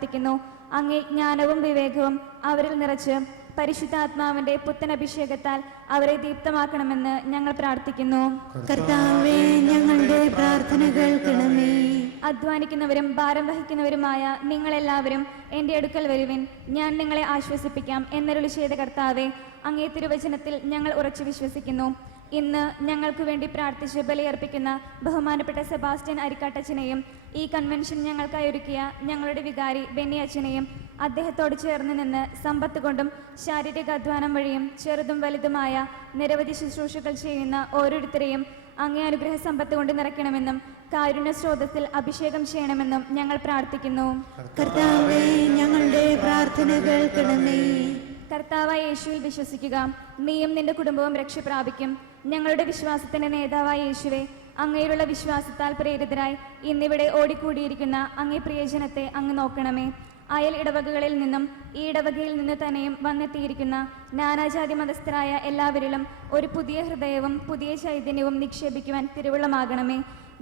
പ്രാർത്ഥിക്കുന്നു. അങ്ങേ ജ്ഞാനവും വിവേകവും അവരിൽ നിറച്ച് പരിശുദ്ധാത്മാവിന്റെ പുത്തനഭിഷേകത്താൽ അവരെ ദീപ്തമാക്കണമെന്ന് ഞങ്ങൾ പ്രാർത്ഥിക്കുന്നു. കർത്താവേ, ഞങ്ങളുടെ പ്രാർത്ഥന കേൾക്കണമേ. അധ്വാനിക്കുന്നവരും ഭാരം വഹിക്കുന്നവരുമായ നിങ്ങളെല്ലാവരും എൻ്റെ അടുക്കൽ വരുവിൻ, ഞാൻ നിങ്ങളെ ആശ്വസിപ്പിക്കാം എന്നരുളി ചെയ്ത കർത്താവേ, അങ്ങേ തിരുവചനത്തിൽ ഞങ്ങൾ ഉറച്ചു വിശ്വസിക്കുന്നു. ഇന്ന് ഞങ്ങൾക്ക് വേണ്ടി പ്രാർത്ഥിച്ച് ബലിയർപ്പിക്കുന്ന ബഹുമാനപ്പെട്ട സെബാസ്റ്റ്യൻ അരിക്കാട്ടച്ചനെയും ഈ കൺവെൻഷൻ ഞങ്ങൾക്കായി ഒരുക്കിയ ഞങ്ങളുടെ വികാരി ബെന്നി അച്ഛനെയും അദ്ദേഹത്തോട് ചേർന്ന് നിന്ന് സമ്പത്ത് കൊണ്ടും ശാരീരിക അധ്വാനം വഴിയും ചെറുതും വലുതുമായ നിരവധി ശുശ്രൂഷകൾ ചെയ്യുന്ന ഓരോരുത്തരെയും അങ്ങേ അനുഗ്രഹ സമ്പത്ത് കൊണ്ട് നിറയ്ക്കണമെന്നും കാരുണ്യ സ്രോതസ്സിൽ അഭിഷേകം ചെയ്യണമെന്നും ഞങ്ങൾ പ്രാർത്ഥിക്കുന്നു. കർത്താവേ, ഞങ്ങളുടെ പ്രാർത്ഥന കേൾക്കണമേ. കർത്താവായ യേശുവിൽ വിശ്വസിക്കുക, നീയും നിന്റെ കുടുംബവും രക്ഷ പ്രാപിക്കും. ഞങ്ങളുടെ വിശ്വാസത്തിന്റെ നേതാവായ യേശുവേ, അങ്ങയിലുള്ള വിശ്വാസത്താൽ പ്രേരിതരായി ഇന്നിവിടെ ഓടിക്കൂടിയിരിക്കുന്ന അങ്ങേ പ്രിയജനത്തെ അങ്ങ് നോക്കണമേ. അയൽ ഇടവകകളിൽ നിന്നും ഈ ഇടവകയിൽ നിന്ന് തന്നെയും വന്നെത്തിയിരിക്കുന്ന നാനാജാതി മതസ്ഥരായ എല്ലാവരിലും ഒരു പുതിയ ഹൃദയവും പുതിയ ചൈതന്യവും നിക്ഷേപിക്കുവാൻ തിരുവുള്ളമാകണമേ.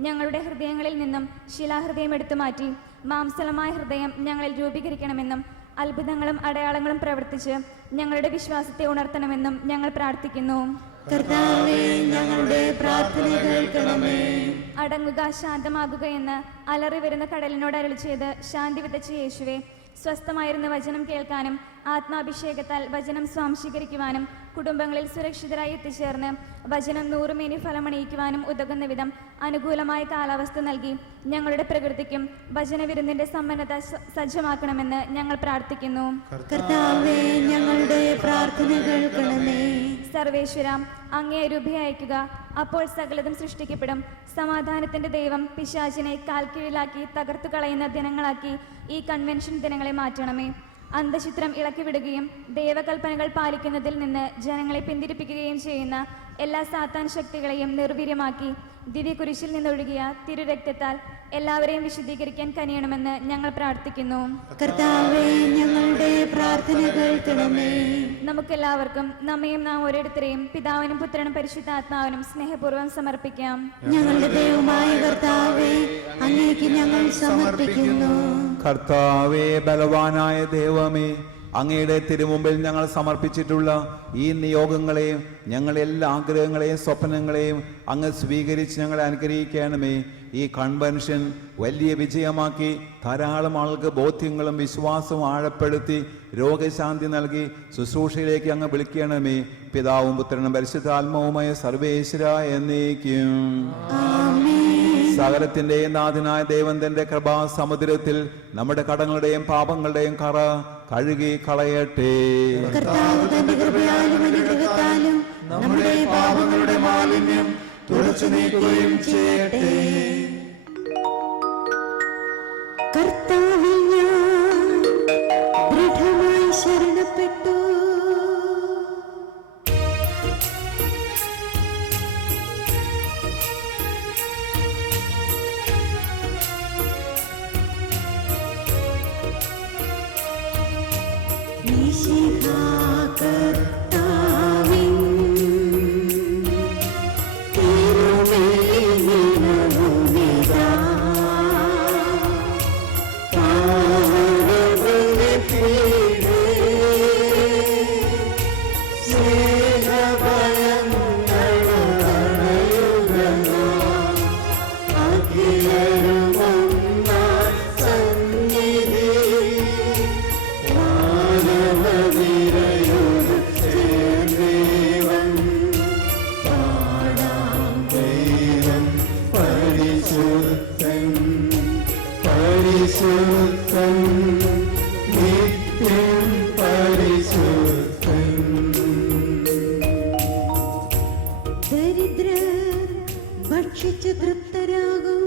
ഞങ്ങളുടെ ഹൃദയങ്ങളിൽ നിന്നും ശിലാഹൃദയം എടുത്തുമാറ്റി മാംസളമായ ഹൃദയം ഞങ്ങളിൽ രൂപീകരിക്കണമെന്നും അത്ഭുതങ്ങളും അടയാളങ്ങളും പ്രവർത്തിച്ച് ഞങ്ങളുടെ വിശ്വാസത്തെ ഉണർത്തണമെന്നും ഞങ്ങൾ പ്രാർത്ഥിക്കുന്നു. കർത്താവേ, ഞങ്ങളുടെ പ്രാർത്ഥന കേൾക്കണമേ. അടങ്ങുക, ശാന്തമാകുക എന്ന് അലറി വരുന്ന കടലിനോട് അരുളി ചെയ്ത് ശാന്തി വിതച്ച യേശുവേ, സ്വസ്ഥമായിരുന്ന വചനം കേൾക്കാനും ആത്മാഭിഷേകത്താൽ വചനം സ്വാംശീകരിക്കുവാനും കുടുംബങ്ങളിൽ സുരക്ഷിതരായി എത്തിച്ചേർന്ന് വചനം 100 മേനി ഫലമണിയിക്കുവാനും ഉതകുന്ന വിധം അനുകൂലമായ കാലാവസ്ഥ നൽകി ഞങ്ങളുടെ പ്രകൃതിക്കും വചനവിരുന്നിന്റെ സമ്പന്നത സജ്ജമാക്കണമെന്ന് ഞങ്ങൾ പ്രാർത്ഥിക്കുന്നു. കർത്താവേ, ഞങ്ങളുടെ പ്രാർത്ഥന കേൾക്കണമേ. സർവേശ്വര, അങ്ങേ രൂപ അയക്കുക, അപ്പോൾ സകലതും സൃഷ്ടിക്കപ്പെടും. സമാധാനത്തിന്റെ ദൈവം പിശാചിനെ കാൽക്കീഴിലാക്കി തകർത്തു കളയുന്ന ദിനങ്ങളാക്കി ഈ കൺവെൻഷൻ ദിനങ്ങളെ മാറ്റണമേ. അന്ധചിത്രം ഇളക്കിവിടുകയും ദൈവകൽപ്പനകൾ പാലിക്കുന്നതിൽ നിന്ന് ജനങ്ങളെ പിന്തിരിപ്പിക്കുകയും ചെയ്യുന്ന എല്ലാ സാത്താൻ ശക്തികളെയും നിർവീര്യമാക്കി ദിവ്യകുരിശിൽ നിന്നൊഴുകിയ തിരുരക്തത്താൽ എല്ലാവരെയും വിശുദ്ധീകരിക്കാൻ കനിയണമെന്ന് ഞങ്ങൾ പ്രാർത്ഥിക്കുന്നു. കർത്താവേ, ഞങ്ങളുടെ പ്രാർത്ഥന കേൾക്കണമേ. നമുക്കെല്ലാവർക്കും നമ്മയും നാം ഓരോരുത്തരെയും പിതാവിനും പുത്രനും പരിശുദ്ധാത്മാവിനും സ്നേഹപൂർവ്വം സമർപ്പിക്കാം. ഞങ്ങളുടെ ദൈവമായ കർത്താവേ, അങ്ങേക്ക് ഞങ്ങൾ സമർപ്പിക്കുന്നു. കർത്താവേ, ബലവാനായ ദൈവമേ, അങ്ങയുടെ തിരുമുമ്പിൽ ഞങ്ങൾ സമർപ്പിച്ചിട്ടുള്ള ഈ നിയോഗങ്ങളെയും ഞങ്ങളുടെ എല്ലാ ആഗ്രഹങ്ങളെയും സ്വപ്നങ്ങളെയും അങ്ങ് സ്വീകരിച്ച് ഞങ്ങളെ അനുഗ്രഹിക്കണമേ. ഈ കൺവെൻഷൻ വലിയ വിജയമാക്കി ധാരാളം ആൾക്ക് ബോധ്യങ്ങളും വിശ്വാസവും ആഴപ്പെടുത്തി രോഗശാന്തി നൽകി ശുശ്രൂഷയിലേക്ക് അങ്ങ് വിളിക്കണമേ. പിതാവും പുത്രനും പരിശുദ്ധാത്മാവുമായ സർവേശ്വര എന്നേക്കും. സകലത്തിന്റെ നാഥനായ ദൈവം തന്റെ കൃപാസമുദ്രത്തിൽ നമ്മുടെ കടങ്ങളുടെയും പാപങ്ങളുടെയും കറ കഴുകി കളയട്ടെ. കർത്താവ് തന്റെ കൃപയാലും അനുഗ്രഹത്താലും നമ്മുടെ പാപങ്ങളുടെ മാലിന്യം തുടച്ചു നീക്കുകയും ചെയ്യട്ടെ. കർത്താവിൽ ഞാൻ ദൃഢമായി ശരണപ്പെട്ടു. ഭക്ഷിച്ച് തൃപ്തരാകും.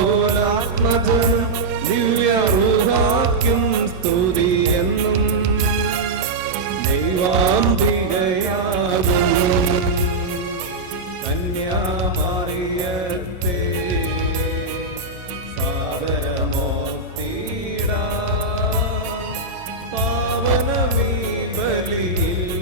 സാധനമാകുപോലാത്മജം ദിവ്യറുഹാക്കും സ്തുതിയെന്നും ദൈവാംബികയാകും കന്യാമറിയത്തെ സാദരമോർത്തിട പാവനമീ ബലിയിൽ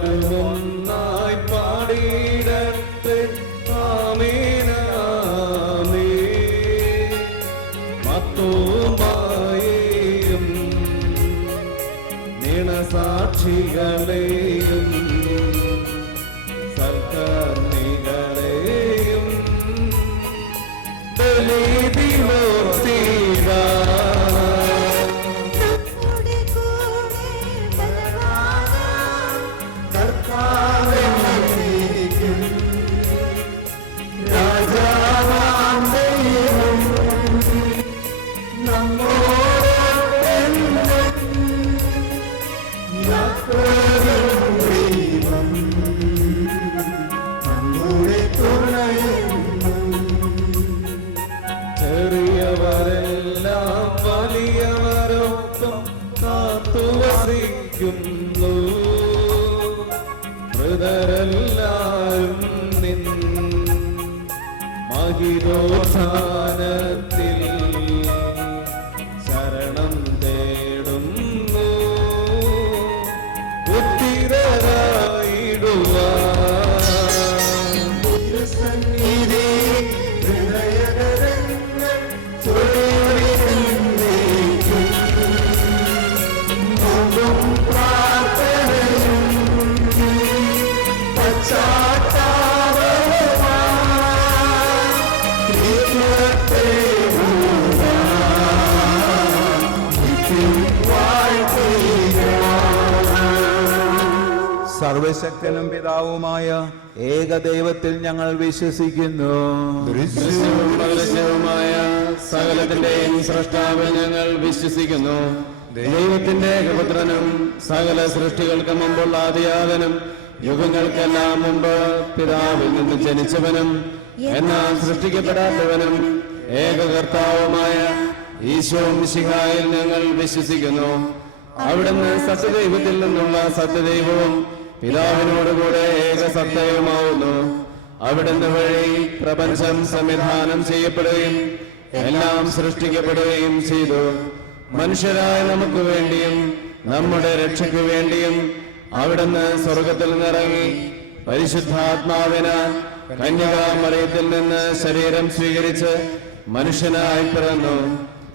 സർവരുമൊന്നായി പാടിയിടത്ത് ആമേനാമേ മത്തോമായേയും നിണസാക്ഷികളെയും സൽക്കർമ്മികളെയും ബലിദിനോർത്തിട ചെറിയവരെല്ലാം വലിയവരൊപ്പം കാത്തുവസിക്കുന്നു മൃതരെല്ലാരും നിൻ മഹിതോത്ഥാനത്തിൽ ശരണം തേടുന്നു ഉത്തിരരായിടുവാൻ സർവശക്തനും പിതാവുമായ ഏകദൈവത്തിൽ ഞങ്ങൾ വിശ്വസിക്കുന്നു. ദൃശ്യവുമായ സകലത്തിന്റെയും സൃഷ്ടാവിൽ ഞങ്ങൾ വിശ്വസിക്കുന്നു. ദൈവത്തിന്റെ ഏകപുത്രനും സകല സൃഷ്ടികൾക്ക് മുമ്പുള്ള ആദിയാതനും യുഗങ്ങൾക്കെല്ലാം മുമ്പ് പിതാവിൽ നിന്ന് ജനിച്ചവനും എന്നാൽ സൃഷ്ടിക്കപ്പെടാത്തവനും ഏകകർത്താവുമായ ഈശോ മിശിഹായിൽ ഞങ്ങൾ വിശ്വസിക്കുന്നു. അവിടുന്ന് സത്യദൈവത്തിൽ നിന്നുള്ള സത്യദൈവവും പിതാവിനോടുകൂടെ ഏകസത്തയുമാവുന്നു. അവിടുന്ന് വഴി പ്രപഞ്ചം സംവിധാനം ചെയ്യപ്പെടുകയും എല്ലാം സൃഷ്ടിക്കപ്പെടുകയും ചെയ്തു. മനുഷ്യരായ നമുക്ക് വേണ്ടിയും നമ്മുടെ രക്ഷയ്ക്കു വേണ്ടിയും അവിടുന്ന് സ്വർഗത്തിൽ നിന്നിറങ്ങി പരിശുദ്ധാത്മാവിന് കന്യകാമറിയത്തിൽ നിന്ന് ശരീരം സ്വീകരിച്ച് മനുഷ്യനായി പിറന്നു.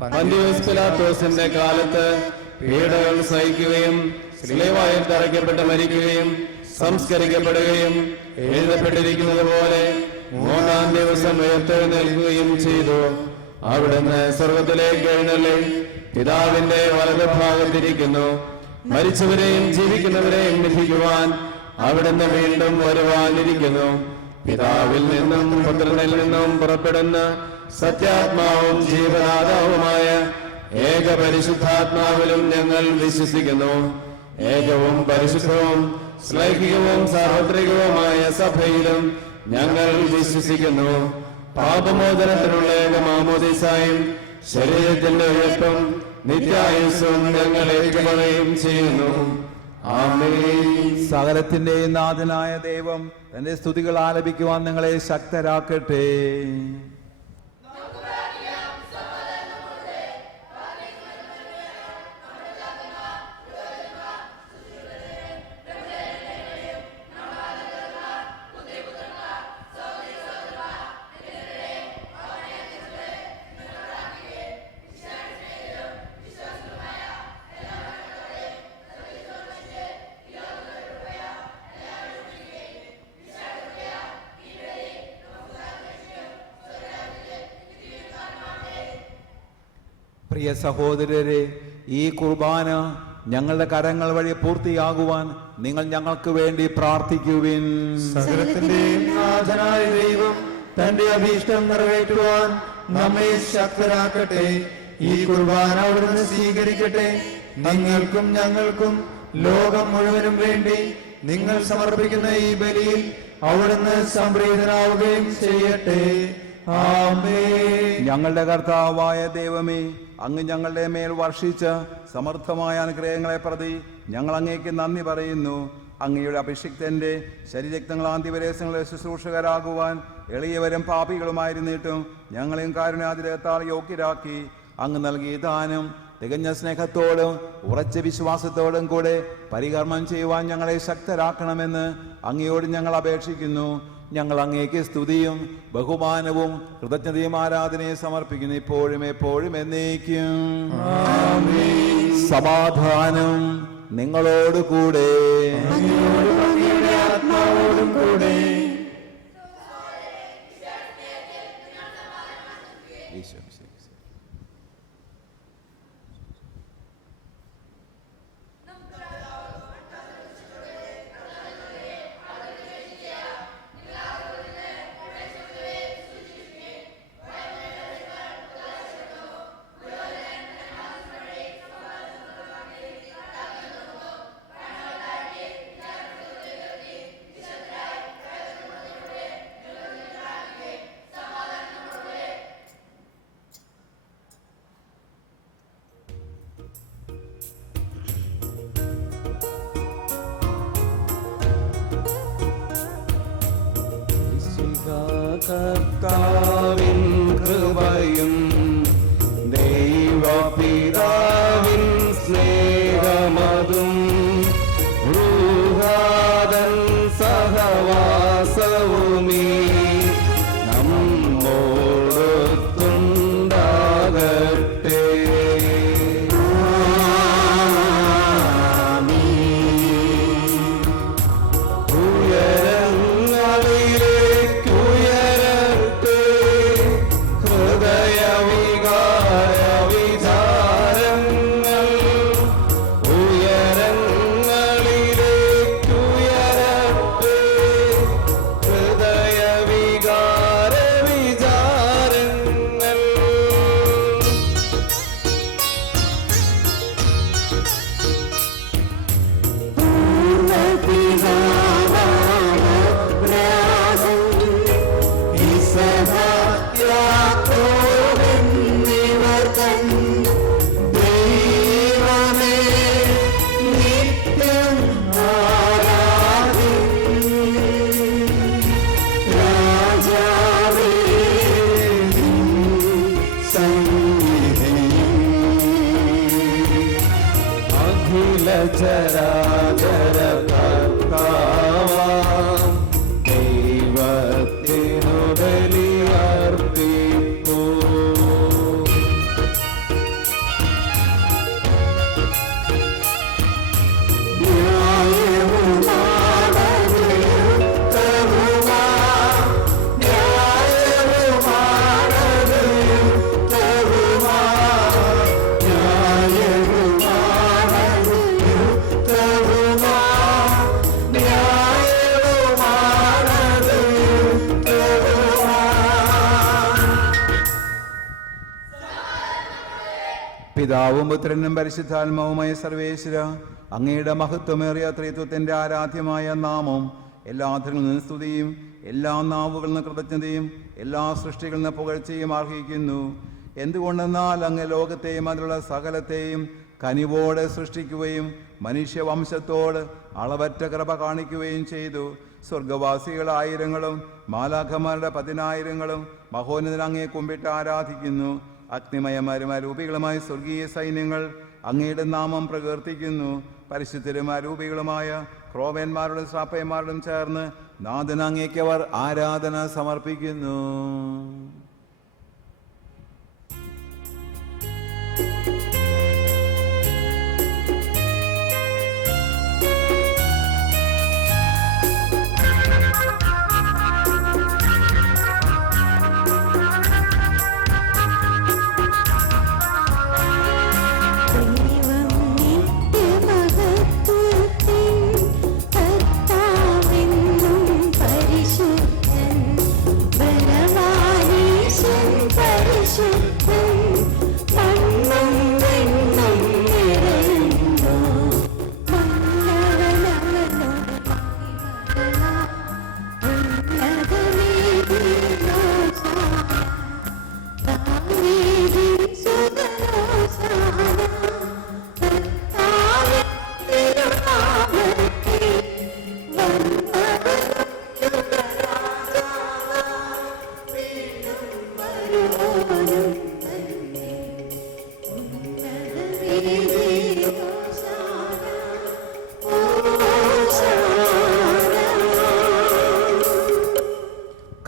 പന്തിയോസ് പിലാത്തോസിന്റെ കാലത്ത് പീഡകൾ സഹിക്കുകയും സ്ലേവായിൽ തറയ്ക്കപ്പെട്ട് മരിക്കുകയും സംസ്കരിക്കപ്പെടുകയും എഴുതപ്പെട്ടിരിക്കുന്നത് പോലെ മൂന്നാം ദിവസം ഉയർത്തെഴുന്നേൽക്കുകയും ചെയ്തു. അവിടുന്ന് സ്വർഗത്തിലേക്ക് എഴുന്നള്ളി പിതാവിന്റെ വലതുഭാഗത്തിരിക്കുന്നു. മരിച്ചവരെയും ജീവിക്കുന്നവരെയും വിധിക്കുവാൻ അവിടുന്ന് വീണ്ടും വരുവാനിരിക്കുന്നു. പിതാവിൽ നിന്നും പുത്രനിൽ നിന്നും പുറപ്പെടുന്ന സത്യാത്മാവും ജീവനാഥാവുമായ ഏക പരിശുദ്ധാത്മാവിലും ഞങ്ങൾ വിശ്വസിക്കുന്നു. ഏകവും പരിശുദ്ധവും ശ്ലൈഹികവും സാർവത്രികവുമായ സഭയിലും ഞങ്ങൾ വിശ്വസിക്കുന്നു. പാപമോചനത്തിനുള്ള മാമോദീസായും ശരീരത്തിന്റെ ഉയർപ്പും നിത്യായുസ്സും ഞങ്ങൾ ഏറ്റുപറയും ചെയ്യുന്നു. ആമേൻ. സകലത്തിന്റെയും നാഥനായ ദൈവം തന്റെ സ്തുതികൾ ആലപിക്കുവാൻ നിങ്ങളെ ശക്തരാക്കട്ടെ. പ്രിയ സഹോദരരെ, ഈ കുർബാന ഞങ്ങളുടെ കരങ്ങൾ വഴി പൂർത്തിയാകുവാൻ നിങ്ങൾ ഞങ്ങൾക്ക് വേണ്ടി പ്രാർത്ഥിക്കുവിൻ. സകലത്തിന്റെയും നാഥനായ ദൈവം തന്റെ അഭീഷ്ടം നിറവേറ്റുവാൻ നമ്മെ ശക്തരാക്കട്ടെ. ഈ കുർബാന അവിടുന്ന് സ്വീകരിക്കട്ടെ. നിങ്ങൾക്കും ഞങ്ങൾക്കും ലോകം മുഴുവനും വേണ്ടി നിങ്ങൾ സമർപ്പിക്കുന്ന ഈ ബലിയിൽ അവിടുന്ന് സംപ്രീതനാവുകയും ചെയ്യട്ടെ. ആമേൻ. ഞങ്ങളുടെ കർത്താവായ ദൈവമേ, അങ്ങ് ഞങ്ങളുടെ മേൽ വർഷിച്ച സമർത്ഥമായ അനുഗ്രഹങ്ങളെ പ്രതി ഞങ്ങൾ അങ്ങേക്ക് നന്ദി പറയുന്നു. അങ്ങയുടെ അഭിഷിക്തന്റെ ശരീരക്തങ്ങളാന്തിവരേശങ്ങളുടെ ശുശ്രൂഷകരാകുവാൻ എളിയവരും പാപികളുമായിരുന്നിട്ടും ഞങ്ങളെയും കാരുണ്യാതിരത്താൽ യോഗ്യരാക്കി. അങ്ങ് നൽകിയ ദാനം തികഞ്ഞ സ്നേഹത്തോടും ഉറച്ച വിശ്വാസത്തോടും കൂടെ പരികർമ്മം ചെയ്യുവാൻ ഞങ്ങളെ ശക്തരാക്കണമെന്ന് അങ്ങയോട് ഞങ്ങൾ അപേക്ഷിക്കുന്നു. ഞങ്ങൾ അങ്ങേക്ക് സ്തുതിയും ബഹുമാനവും കൃതജ്ഞതയും ആരാധനയും സമർപ്പിക്കുന്നു, ഇപ്പോഴും എപ്പോഴും എന്നേക്കും. സമാധാനം നിങ്ങളോട് കൂടെ. ആത്മാവോടും കൂടെ. കർത്താവിൻ കൃപയും ദൈവപിതാവിൻ സ്നേഹമതും റൂഹാദൻ സഹവാസവുമീ നമ്മോടൊത്തുണ്ടാകട്ടെ. ചരാചര കർത്താവാം ദൈവത്തിനു ബലിയർപ്പിപ്പൂ. പിതാവും പുത്രനും പരിശുദ്ധാത്മാവുമായ സർവേശ്വര, അങ്ങയുടെ മഹത്വമേറിയ ത്രിത്വത്തിന്റെ ആരാധ്യമായ നാമം എല്ലാ അർത്ഥങ്ങളിൽ നിന്ന് സ്തുതിയും എല്ലാ നാവുകളിൽ നിന്ന് കൃതജ്ഞതയും എല്ലാ സൃഷ്ടികളിൽ നിന്ന് പുകഴ്ചയും അർഹിക്കുന്നു. എന്തുകൊണ്ടെന്നാൽ അങ്ങ് ലോകത്തെയും അതിലുള്ള സകലത്തെയും കനിവോടെ സൃഷ്ടിക്കുകയും മനുഷ്യവംശത്തോട് അളവറ്റ കൃപ കാണിക്കുകയും ചെയ്തു. സ്വർഗവാസികൾ ആയിരങ്ങളും മാലാഖമാരുടെ 10,000-ങ്ങളും മഹോന്നതൻ അങ്ങയെ കുമ്പിട്ട് ആരാധിക്കുന്നു. അഗ്നിമയമാരും അരൂപികളുമായ സ്വർഗീയ സൈന്യങ്ങൾ അങ്ങയുടെ നാമം പ്രകീർത്തിക്കുന്നു. പരിശുദ്ധരും അരൂപികളുമായ ക്രോവേന്മാരോടും ശ്രാപ്പയന്മാരോടും ചേർന്ന് നാഥൻ അങ്ങേക്ക് അവർ ആരാധന സമർപ്പിക്കുന്നു.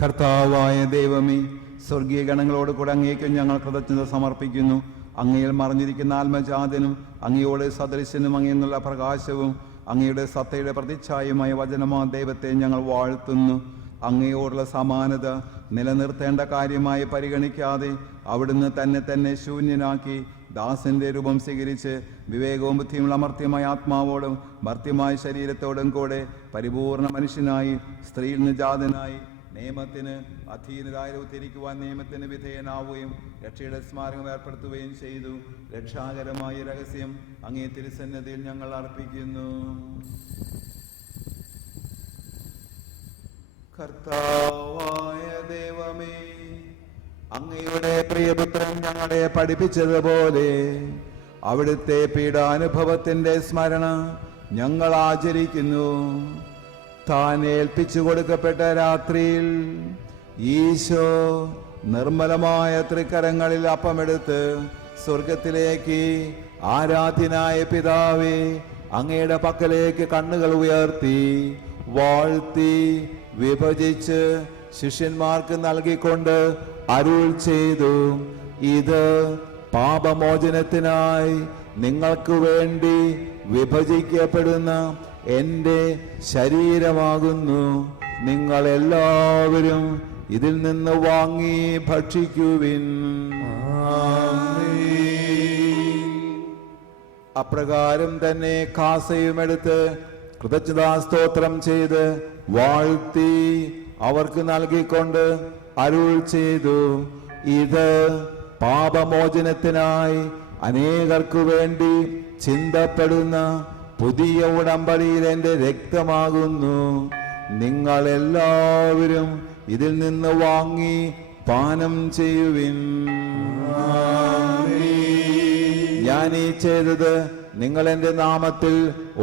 കർത്താവായ ദൈവമേ, സ്വർഗീയ ഗണങ്ങളോട് കൂടെ അങ്ങേക്ക് ഞങ്ങൾ കൃതജ്ഞത സമർപ്പിക്കുന്നു. അങ്ങയിൽ മറിഞ്ഞിരിക്കുന്ന ആത്മജാതനും അങ്ങയോട് സദൃശനും അങ്ങയെന്നുള്ള പ്രകാശവും അങ്ങയുടെ സത്തയുടെ പ്രതിച്ഛായമായ വചനമാ ദൈവത്തെ ഞങ്ങൾ വാഴ്ത്തുന്നു. അങ്ങയോടുള്ള സമാനത നിലനിർത്തേണ്ട കാര്യമായി പരിഗണിക്കാതെ അവിടുന്ന് തന്നെ ശൂന്യനാക്കി ദാസന്റെ രൂപം സ്വീകരിച്ച് വിവേകവും ബുദ്ധിയുമുള്ള അമർത്യമായ ആത്മാവോടും മർത്യമായ ശരീരത്തോടും കൂടെ പരിപൂർണ മനുഷ്യനായി സ്ത്രീയിൽ നിന്ന് ജാതനായി നിയമത്തിന് അധീനരായി ഉദ്ധരിക്കുവാൻ നിയമത്തിന് വിധേയനാവുകയും രക്ഷയുടെ സ്മാരകം ഏർപ്പെടുത്തുകയും ചെയ്തു. രക്ഷാകരമായ രഹസ്യം അങ്ങേ തിരുസന്നിധിയിൽ ഞങ്ങൾ അർപ്പിക്കുന്നു. കർത്താവായ ദൈവമേ, അങ്ങയുടെ പ്രിയപുത്രൻ ഞങ്ങളെ പഠിപ്പിച്ചതുപോലെ അവിടുത്തെ പീഡാനുഭവത്തിന്റെ സ്മരണ ഞങ്ങൾ ആചരിക്കുന്നു. താൻ ഏൽപ്പിച്ചു കൊടുക്കപ്പെട്ട രാത്രിയിൽ ഈശോ നിർമ്മലമായ തൃക്കരങ്ങളിൽ അപ്പമെടുത്ത് സ്വർഗത്തിലേക്ക് ആരാധ്യനായ പിതാവേ, അങ്ങയുടെ പക്കലേക്ക് കണ്ണുകൾ ഉയർത്തി വാഴ്ത്തി വിഭജിച്ച് ശിഷ്യന്മാർക്ക് നൽകിക്കൊണ്ട് അരുൾ ചെയ്തു: ഇത് പാപമോചനത്തിനായി നിങ്ങൾക്ക് വേണ്ടി വിഭജിക്കപ്പെടുന്ന എൻ്റെ ശരീരമാകുന്നു. നിങ്ങൾ എല്ലാവരും ഇതിൽ നിന്ന് വാങ്ങി ഭക്ഷിക്കുവിൻ. അപ്രകാരം തന്നെ കാസയുമെടുത്ത് കൃതജ്ഞതാസ്തോത്രം ചെയ്ത് വാഴ്ത്തി അവർക്ക് നൽകിക്കൊണ്ട് അരുൾ ചെയ്തു: ഇത് പാപമോചനത്തിനായി അനേകർക്കു വേണ്ടി ചിന്തപ്പെടുന്ന പുതിയ ഉടമ്പടിയിൽ എൻ്റെ രക്തമാകുന്നു. നിങ്ങൾ എല്ലാവരും ഇതിൽ നിന്ന് വാങ്ങി പാനം ചെയ്യുവിൻ. ഞാൻ ഈ ചെയ്തത് നിങ്ങൾ എൻ്റെ നാമത്തിൽ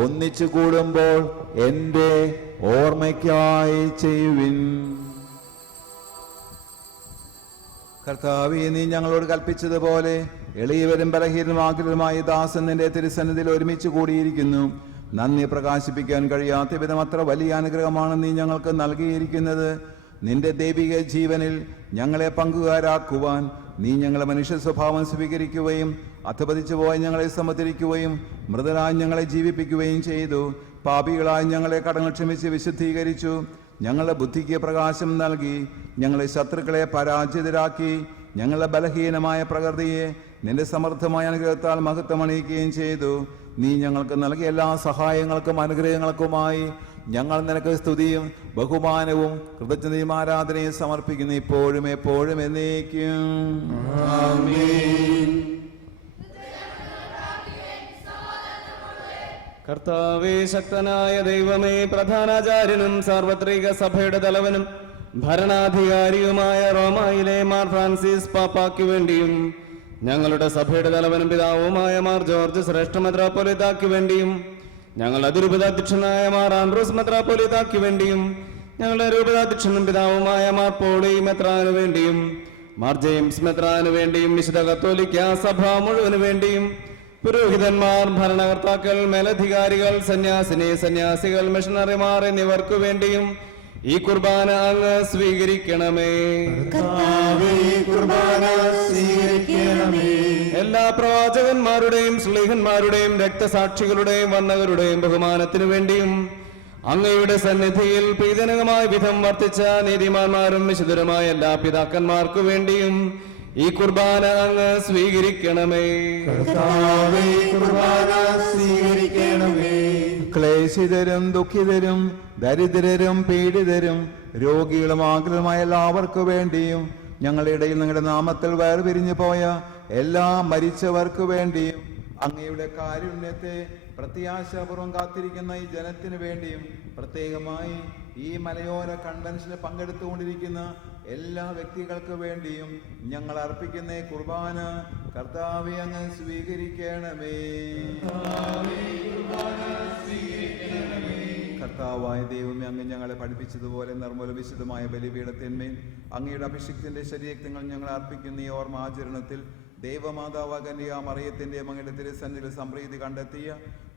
ഒന്നിച്ചു കൂടുമ്പോൾ എൻ്റെ ഓർമ്മയ്ക്കായി ചെയ്യുവിൻ. കർത്താവേ, നീ ഞങ്ങളോട് കൽപ്പിച്ചതുപോലെ എളിയവരും ബലഹീനമാകലുമായി ദാസൻ നിന്റെ തിരുസന്നിധിയിൽ ഒരുമിച്ച് കൂടിയിരിക്കുന്നു. നന്ദി പ്രകാശിപ്പിക്കാൻ കഴിയാത്ത വിധം അത്ര വലിയ അനുഗ്രഹമാണ് നീ ഞങ്ങൾക്ക് നൽകിയിരിക്കുന്നത്. നിന്റെ ദൈവിക ജീവനിൽ ഞങ്ങളെ പങ്കുകാരാക്കുവാൻ നീ ഞങ്ങളെ മനുഷ്യ സ്വഭാവം സ്വീകരിക്കുകയും അധപതിച്ചു പോയി ഞങ്ങളെ സമർപ്പിക്കുകയും മൃതരായി ഞങ്ങളെ ജീവിപ്പിക്കുകയും ചെയ്തു. പാപികളായി ഞങ്ങളെ കടങ്ങൾ ക്ഷമിച്ച് വിശുദ്ധീകരിച്ചു. ഞങ്ങളുടെ ബുദ്ധിക്ക് പ്രകാശം നൽകി. ഞങ്ങളെ ശത്രുക്കളെ പരാജിതരാക്കി. ഞങ്ങളുടെ ബലഹീനമായ പ്രകൃതിയെ നിന്റെ സമർത്ഥമായ അനുഗ്രഹത്താൽ മഹത്വമണിയിക്കുകയും ചെയ്തു. നീ ഞങ്ങൾക്ക് നൽകിയ എല്ലാ സഹായങ്ങൾക്കും അനുഗ്രഹങ്ങൾക്കുമായി ഞങ്ങൾ നിനക്ക് സ്തുതിയും ബഹുമാനവും കൃതജ്ഞതയും ആരാധനയും സമർപ്പിക്കുന്നു, ഇപ്പോഴും എപ്പോഴും എന്നേക്കും. കർത്താവേ, ശക്തനായ ദൈവമേ, പ്രധാനാചാര്യനും സാർവത്രിക സഭയുടെ തലവനും ഭരണാധികാരിയുമായ റോമായിലെ മാർ ഫ്രാൻസിസ് പാപ്പായ്ക്ക് വേണ്ടിയും ഞങ്ങളുടെ സഭയുടെ തലവനും പിതാവുമായ മാർ ജോർജ് ശ്രേഷ്ഠ മെത്രാപ്പൊലീത്തായ്ക്ക് വേണ്ടിയും ഞങ്ങളുടെ അതിരൂപതാധ്യക്ഷനായ മാർ ആൻഡ്രൂസ് മെത്രാപ്പൊലീത്തായ്ക്ക് വേണ്ടിയും ഞങ്ങളുടെ രൂപതാധ്യക്ഷനും പിതാവുമായ മാർ പോളി മെത്രാനു വേണ്ടിയും മാർ ജെയിംസ് മെത്രാനു വേണ്ടിയും വിശുദ്ധ കത്തോലിക്ക സഭ മുഴുവനു വേണ്ടിയും പുരോഹിതന്മാർ, ഭരണകർത്താക്കൾ, മേലധികാരികൾ, സന്യാസികൾ, മിഷണറിമാർ എന്നിവർക്കു വേണ്ടിയും ഈ കുർബാന അങ്ങ് സ്വീകരിക്കണമേ. കർത്താവേ, കുർബാന സ്വീകരിക്കണമേ. എല്ലാ പ്രവാചകന്മാരുടെയും ശ്ലീഹന്മാരുടെയും രക്തസാക്ഷികളുടെയും വന്നവരുടെയും ബഹുമാനത്തിനു വേണ്ടിയും അങ്ങയുടെ സന്നിധിയിൽ പ്രീതനകമായ വിധം വർത്തിച്ച നീതിമാന്മാരും വിശുദ്ധരുമായ എല്ലാ പിതാക്കന്മാർക്കു വേണ്ടിയും ഈ കുർബാന അങ്ങ് സ്വീകരിക്കണമേ. കർത്താവേ, കുർബാന സ്വീകരിക്കണമേ. ക്ലേശിതരും ദുഃഖിതരും ദരിദ്രരും പീഡിതരും രോഗികളും ആകുലമായ എല്ലാവർക്കു വേണ്ടിയും ഞങ്ങളുടെ ഇടയിൽ നിങ്ങളുടെ നാമത്തിൽ വേർപിരിഞ്ഞു പോയ എല്ലാ മരിച്ചവർക്കു വേണ്ടിയും അങ്ങയുടെ കാരുണ്യത്തെ പ്രത്യാശാപൂർവം കാത്തിരിക്കുന്ന ഈ ജനത്തിനു വേണ്ടിയും പ്രത്യേകമായി ഈ മലയോര കൺവെൻഷന് പങ്കെടുത്തുകൊണ്ടിരിക്കുന്ന എല്ലാ വ്യക്തികൾക്ക് വേണ്ടിയും ഞങ്ങൾ അർപ്പിക്കുന്ന ഈ കുർബാന കർത്താവേ അങ്ങ് സ്വീകരിക്കണമേ. കർത്താവായ ദൈവമേ, അങ്ങ് ഞങ്ങളെ പഠിപ്പിച്ചതുപോലെ നിർമ്മല വിശുദ്ധമായ ബലിപീഠത്തിന്മേൽ അങ്ങയുടെ അഭിഷിക്തന്റെ ശരീരങ്ങൾ ഞങ്ങൾ അർപ്പിക്കുന്ന ഈ ഓർമ്മ ആചരണത്തിൽ ദൈവമാതാവ് കന്യക മറിയത്തിന്റെ അങ്ങയുടെ തിരുസന്നിധിയിൽ സംപ്രീതി കണ്ടെത്തിയ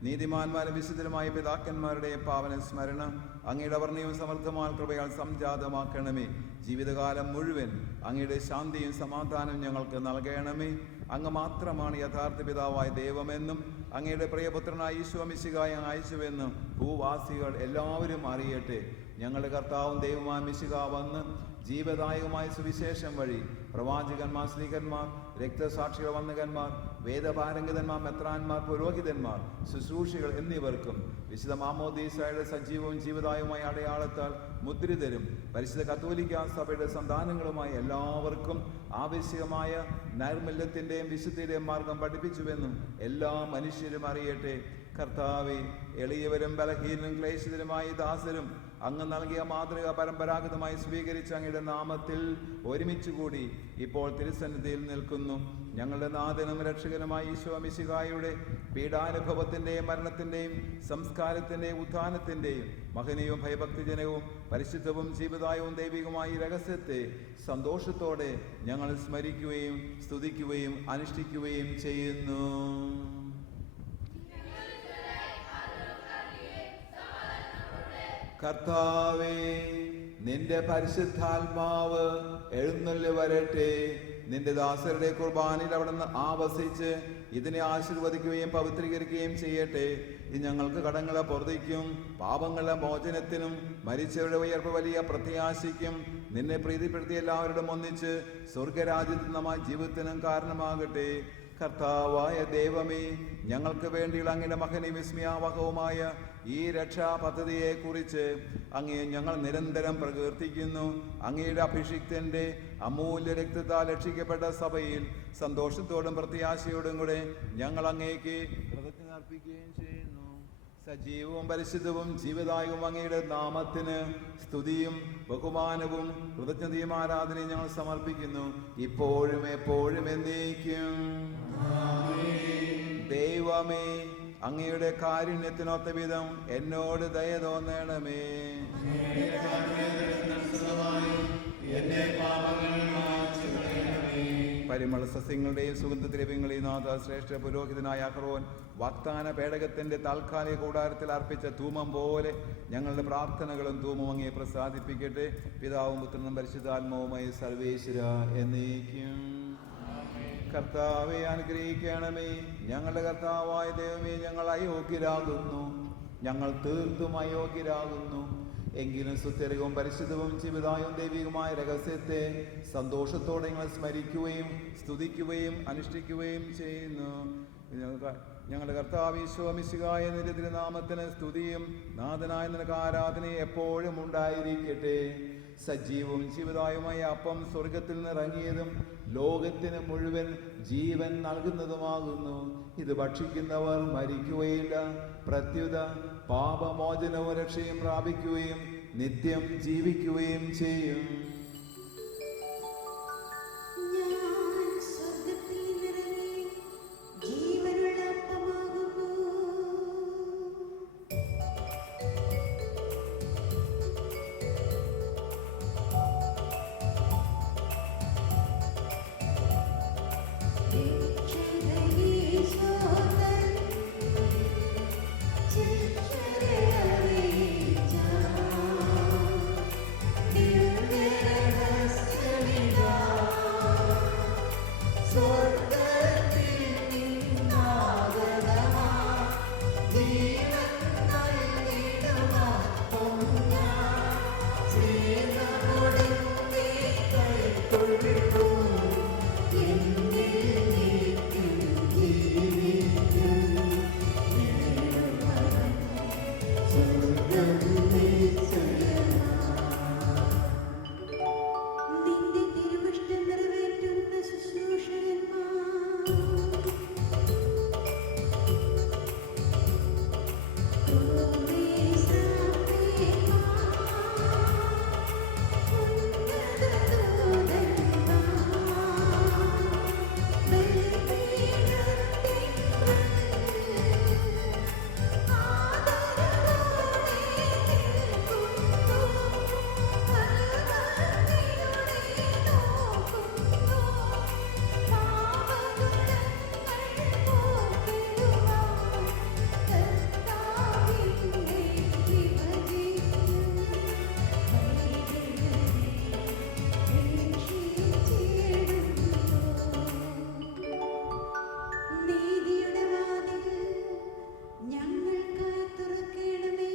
നീതിമാന്മാരും വിശുദ്ധരുമായ പിതാക്കന്മാരുടെ പാവന സ്മരണ അങ്ങയുടെ വർണ്ണയും സമർത്ഥമായ കൃപയാൽ സംജാതമാക്കണമേ. ജീവിതകാലം മുഴുവൻ അങ്ങയുടെ ശാന്തിയും സമാധാനവും ഞങ്ങൾക്ക് നൽകണമേ. അങ്ങ് മാത്രമാണ് യഥാർത്ഥ പിതാവായ ദൈവമെന്നും അങ്ങയുടെ പ്രിയപുത്രനായ ഈശോ മിശിഹായെ അയച്ചുവെന്നും ഭൂവാസികൾ എല്ലാവരും അറിയട്ടെ. ഞങ്ങളുടെ കർത്താവും ദൈവമായ മിശിഹാ വന്ന് ജീവദായകമായ സുവിശേഷം വഴി പ്രവാചകന്മാർ, സ്ത്രീകന്മാർ, രക്തസാക്ഷികൾ, വന്ദകന്മാർ, വേദപാരംഗതന്മാർ, മെത്രാന്മാർ, പുരോഹിതന്മാർ, ശുശ്രൂഷികൾ എന്നിവർക്കും വിശുദ്ധ മാമോദീസയുടെ സജീവവും ജീവദായകമായ അടയാളത്താൽ മുദ്രിതരും പരിശുദ്ധ കത്തോലിക്ക സഭയുടെ സന്താനങ്ങളുമായ എല്ലാവർക്കും ആവശ്യമായ നൈർമല്യത്തിന്റെയും വിശുദ്ധിയുടെയും മാർഗം പഠിപ്പിച്ചുവെന്നും എല്ലാ മനുഷ്യരും അറിയട്ടെ. കർത്താവേ, എളിയവരും ബലഹീനരും ക്ലേശിതരുമായ ദാസരും അങ്ങ് നൽകിയ മാതൃക പരമ്പരാഗതമായി സ്വീകരിച്ച അങ്ങയുടെ നാമത്തിൽ ഒരുമിച്ച് കൂടി ഇപ്പോൾ തിരുസന്നിധിയിൽ നിൽക്കുന്നു. ഞങ്ങളുടെ നാഥനും രക്ഷകനുമായ ഈശോ മിശിഹായുടെ പീഡാനുഭവത്തിന്റെയും മരണത്തിന്റെയും സംസ്കാരത്തിന്റെയും ഉത്ഥാനത്തിന്റെയും മഹനീയവും ഭയഭക്തിജനവും പരിശുദ്ധവും ജീവദായവും ദൈവികമായ ഈ രഹസ്യത്തെ സന്തോഷത്തോടെ ഞങ്ങൾ സ്മരിക്കുകയും സ്തുതിക്കുകയും അനുഷ്ഠിക്കുകയും ചെയ്യുന്നു. കർത്താവേ, നിന്റെ പരിശുദ്ധാത്മാവ് എഴുന്നള്ളി വരട്ടെ. നിന്റെ ദാസരുടെ കുർബാനയിൽ അവിടുന്ന് ആവസിച്ച് ഇതിനെ ആശീർവദിക്കുകയും പവിത്രീകരിക്കുകയും ചെയ്യട്ടെ. ഇത് ഞങ്ങൾക്ക് കടങ്ങളെ പൊറുതിക്കും പാപങ്ങളുടെ മോചനത്തിനും മരിച്ചവരുടെ ഉയർപ്പ് വലിയ പ്രത്യാശയ്ക്കും നിന്നെ പ്രീതിപ്പെടുത്തിയ എല്ലാവരോടും ഒന്നിച്ച് സ്വർഗരാജ്യത്തിൽ നമ്മ ജീവിതത്തിനും കാരണമാകട്ടെ. കർത്താവായ ദൈവമേ, ഞങ്ങൾക്ക് വേണ്ടിയുള്ള അങ്ങയുടെ മഹനീയ വിസ്മയാവഹവുമായ ഈ രക്ഷാ പദ്ധതിയെ കുറിച്ച് അങ്ങയെ ഞങ്ങൾ നിരന്തരം പ്രകീർത്തിക്കുന്നു. അങ്ങയുടെ അഭിഷിക്തന്റെ അമൂല്യ രക്തത്താൽ രക്ഷിക്കപ്പെട്ട സഭയിൽ സന്തോഷത്തോടും പ്രത്യാശയോടും കൂടെ ഞങ്ങൾ അങ്ങേക്ക് കൃതജ്ഞത അർപ്പിക്കുകയും ചെയ്യുന്നു. സജീവവും പരിശുദ്ധവും ജീവദായകവും അങ്ങയുടെ നാമത്തിന് സ്തുതിയും ബഹുമാനവും കൃതജ്ഞതയും ആരാധനയും ഞങ്ങൾ സമർപ്പിക്കുന്നു, ഇപ്പോഴും എപ്പോഴും എന്നേക്കും. ദൈവമേ, അങ്ങയുടെ കാരുണ്യത്തിനൊത്ത വിധം എന്നോട് ദയ തോന്നണമേ. പരിമള സസ്യങ്ങളുടെയും സുഗന്ധദ്രവ്യങ്ങളെയും നാഥ ശ്രേഷ്ഠ പുരോഹിതനായ അഹ്റോൻ വാഗ്ദാന പേടകത്തിന്റെ താൽക്കാലിക കൂടാരത്തിൽ അർപ്പിച്ച ധൂമം പോലെ ഞങ്ങളുടെ പ്രാർത്ഥനകളും ധൂമം അങ്ങയെ പ്രസാദിപ്പിക്കട്ടെ. പിതാവും പുത്രനും പരിശുദ്ധാത്മാവുമായി സർവേശ്വര എന്നേക്കും. കർത്താവെ അനുഗ്രഹിക്കണമേ. ഞങ്ങളുടെ കർത്താവായ ദൈവമേ, ഞങ്ങൾ അയോഗ്യരാകുന്നു, ഞങ്ങൾ തീർത്തും അയോഗ്യരാകുന്നു. എങ്കിലും സുത്യർഹവും പരിശുദ്ധവും ജീവിതായും ദൈവികമായ രഹസ്യത്തെ സന്തോഷത്തോടെ ഞങ്ങൾ സ്മരിക്കുകയും സ്തുതിക്കുകയും അനുഷ്ഠിക്കുകയും ചെയ്യുന്നു. ഞങ്ങളുടെ കർത്താവ് ഈശോ മിശിഹായ നിന്റെ തിരുനാമത്തിന് സ്തുതിയും നാഥനായ നിനക്ക് ആരാധനയും എപ്പോഴും ഉണ്ടായിരിക്കട്ടെ. സജീവവും ജീവദായകമായ അപ്പം സ്വർഗത്തിൽ നിന്ന് ഇറങ്ങിയതും ലോകത്തിന് മുഴുവൻ ജീവൻ നൽകുന്നതുമാകുന്നു. ഇത് ഭക്ഷിക്കുന്നവർ മരിക്കുകയില്ല, പ്രത്യുത പാപമോചനവും രക്ഷയും പ്രാപിക്കുകയും നിത്യം ജീവിക്കുകയും ചെയ്യും. ഞാൻ സ്വർഗ്ഗത്തിൽ നിന്നിറങ്ങി ജീവനുള്ള അപ്പമാകുന്നു. നിന്റെ തിരുവിഷ്ടം നിറവേറ്റുന്ന ശുശ്രൂഷകന്മാർ നീതിയുടെ വാതിൽ ഞങ്ങൾക്കായി തുറക്കണമേ.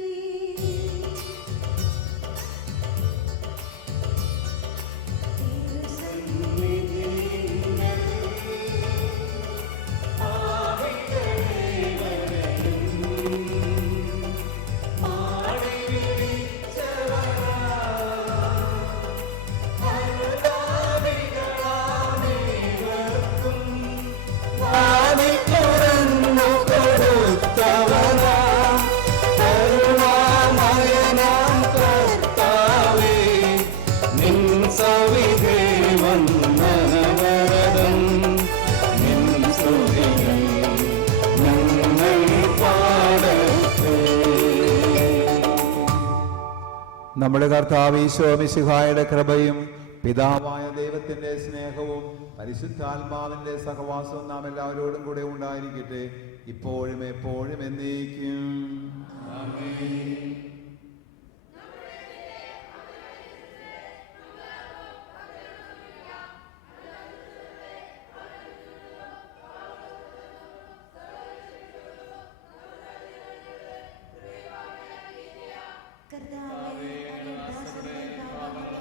നമ്മുടെ കർത്താവ് ഈശോ മിശിഹായുടെ കൃപയും പിതാവായ ദൈവത്തിന്റെ സ്നേഹവും പരിശുദ്ധാത്മാവിന്റെ സഹവാസവും നാം എല്ലാവരോടും കൂടെ ഉണ്ടായിരിക്കട്ടെ, ഇപ്പോഴും എപ്പോഴും എന്നേക്കും. കർത്താവേ, അങ്ങയുടെ ദാസരുടെ പാപങ്ങളെ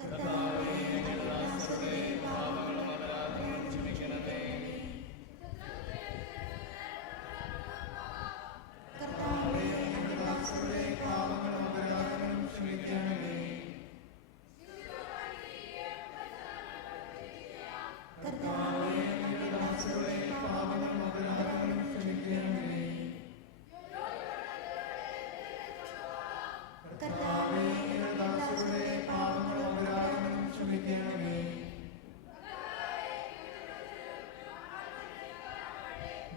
കർത്താവേ, അങ്ങയുടെ ദാസരുടെ പാപങ്ങളെ ക്ഷമിക്കണമേ. കർത്താവേ, അങ്ങയുടെ ദാസരുടെ പാപങ്ങളെ ക്ഷമിക്കണമേ. കർത്താവേ, അങ്ങയുടെ ദാസരുടെ പാപങ്ങളെ ക്ഷമിക്കണമേ. കർത്താവേ, അങ്ങയുടെ ദാസരുടെ പാപങ്ങളെ ക്ഷമിക്കണമേ.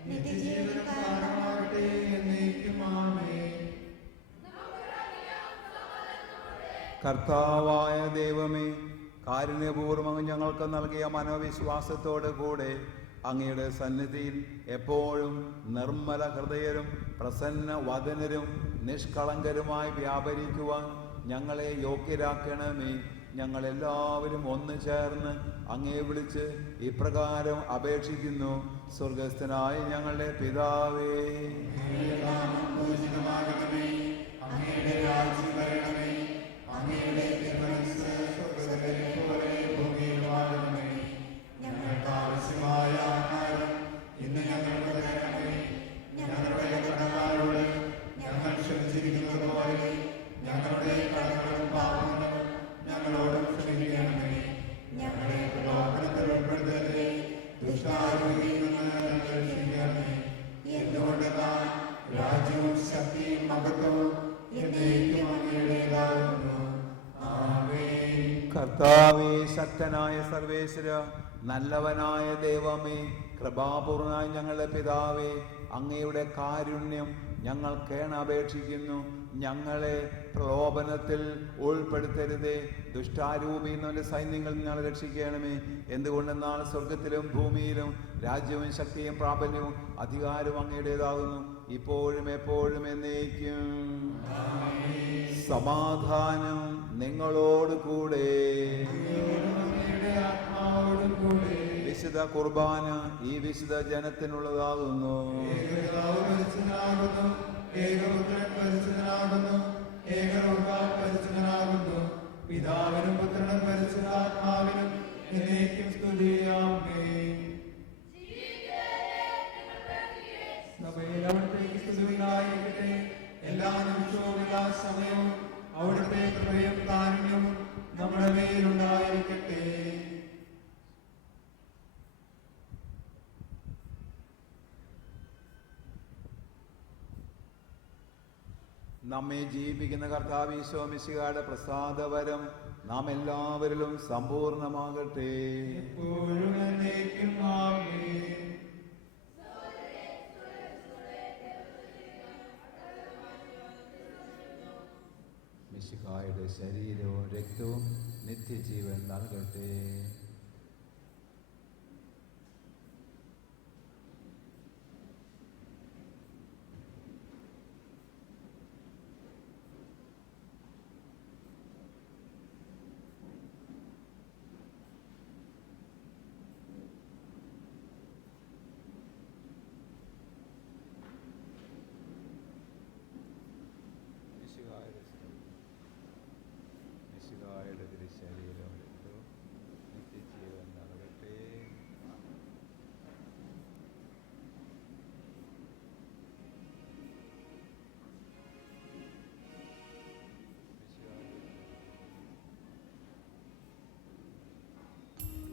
നിത്യജീവന് കാരണമാകട്ടെ എന്നേക്കും. ആമേൻ. കർത്താവായ ദൈവമേ, കാരുണ്യപൂർവ്വം ഞങ്ങൾക്ക് നൽകിയ മനോവിശ്വാസത്തോടു കൂടെ അങ്ങയുടെ സന്നിധിയിൽ എപ്പോഴും നിർമ്മല ഹൃദയരും പ്രസന്ന വദനരും നിഷ്കളങ്കരുമായി വ്യാപരിക്കുവാൻ ഞങ്ങളെ യോഗ്യരാക്കണമേ. ഞങ്ങളെല്ലാവരും ഒന്നു ചേർന്ന് അങ്ങയെ വിളിച്ച് ഇപ്രകാരം അപേക്ഷിക്കുന്നു. സ്വർഗസ്ഥനായ ഞങ്ങളുടെ പിതാവേ, അങ്ങയുടെ രാജ്യം വരണമേ, അങ്ങയുടെ തിരുമനസ്സ് സ്വർഗ്ഗത്തിലെ പോലെ ഭൂമിയിലുമാകണമേ. ഞങ്ങൾക്ക് ആവശ്യമായ ആഹാരം ഇന്ന് ഞങ്ങൾക്ക് തരണമേ. ഞങ്ങളുടെ കടക്കാരോട് ഞങ്ങൾ ക്ഷമിച്ചിരിക്കുന്നത് പോലെ ഞങ്ങളുടെ കടങ്ങളും പാപങ്ങളും ഞങ്ങളോടും ക്ഷമിക്കണമേ. ഞങ്ങളെ പ്രലോഭനത്തിൽ ഉൾപ്പെടുത്തരുതേ, ദുഷ്ടാരൂപിയിൽ നിന്ന് ഞങ്ങളെ രക്ഷിക്കണമേ. ശക്തിയും മഹത്വവും എന്നേക്കും അങ്ങയുടേതാകുന്നു. ആമേൻ. കർത്താവേ, ശക്തനായ സർവേശ്വര, നല്ലവനായ ദൈവമേ, കൃപാപൂർണനായ ഞങ്ങളുടെ പിതാവേ, അങ്ങയുടെ കാരുണ്യം ഞങ്ങൾ കേണപേക്ഷിക്കുന്നു. ഞങ്ങളെ പ്രലോഭനത്തിൽ ഉൾപ്പെടുത്തരുതേ, ദുഷ്ടാരൂപിയുടെ സൈന്യങ്ങൾ ഞങ്ങളെ രക്ഷിക്കണമേ. എന്തുകൊണ്ടെന്നാൽ സ്വർഗത്തിലും ഭൂമിയിലും രാജ്യവും ശക്തിയും പ്രാബല്യവും അധികാരവും അങ്ങയുടേതാകുന്നു, ഇപ്പോഴും എപ്പോഴും എന്നേക്കും. സമാധാനം നിങ്ങളോട് കൂടെ. വിശുദ്ധ കുർബാന ഈ വിശുദ്ധ ജനത്തിനുള്ളതാകുന്നു. പിതാവിനും പുത്രനും പരിശുദ്ധാത്മാവിനും എന്നേക്കും സ്തുതി. ആമേൻ. സഭയിൽ അവിടുത്തേക്ക് സ്തുതിയായിരിക്കട്ടെ. എല്ലാ നിമിഷവും എല്ലാ സമയവും അവിടുത്തെ കൃപയും കാരുണ്യവും നമ്മുടെ മേലുണ്ടായിരിക്കട്ടെ. നമ്മെ ജീവിപ്പിക്കുന്ന കർത്താവ് ഈശോ മിശിഹായുടെ പ്രസാദവരം നാം എല്ലാവരിലും സമ്പൂർണ്ണമാകട്ടെ. എപ്പോഴും എന്നേക്കും ആമേൻ. മിശിഹായുടെ ശരീരവും രക്തവും നിത്യജീവൻ നൽകട്ടെ.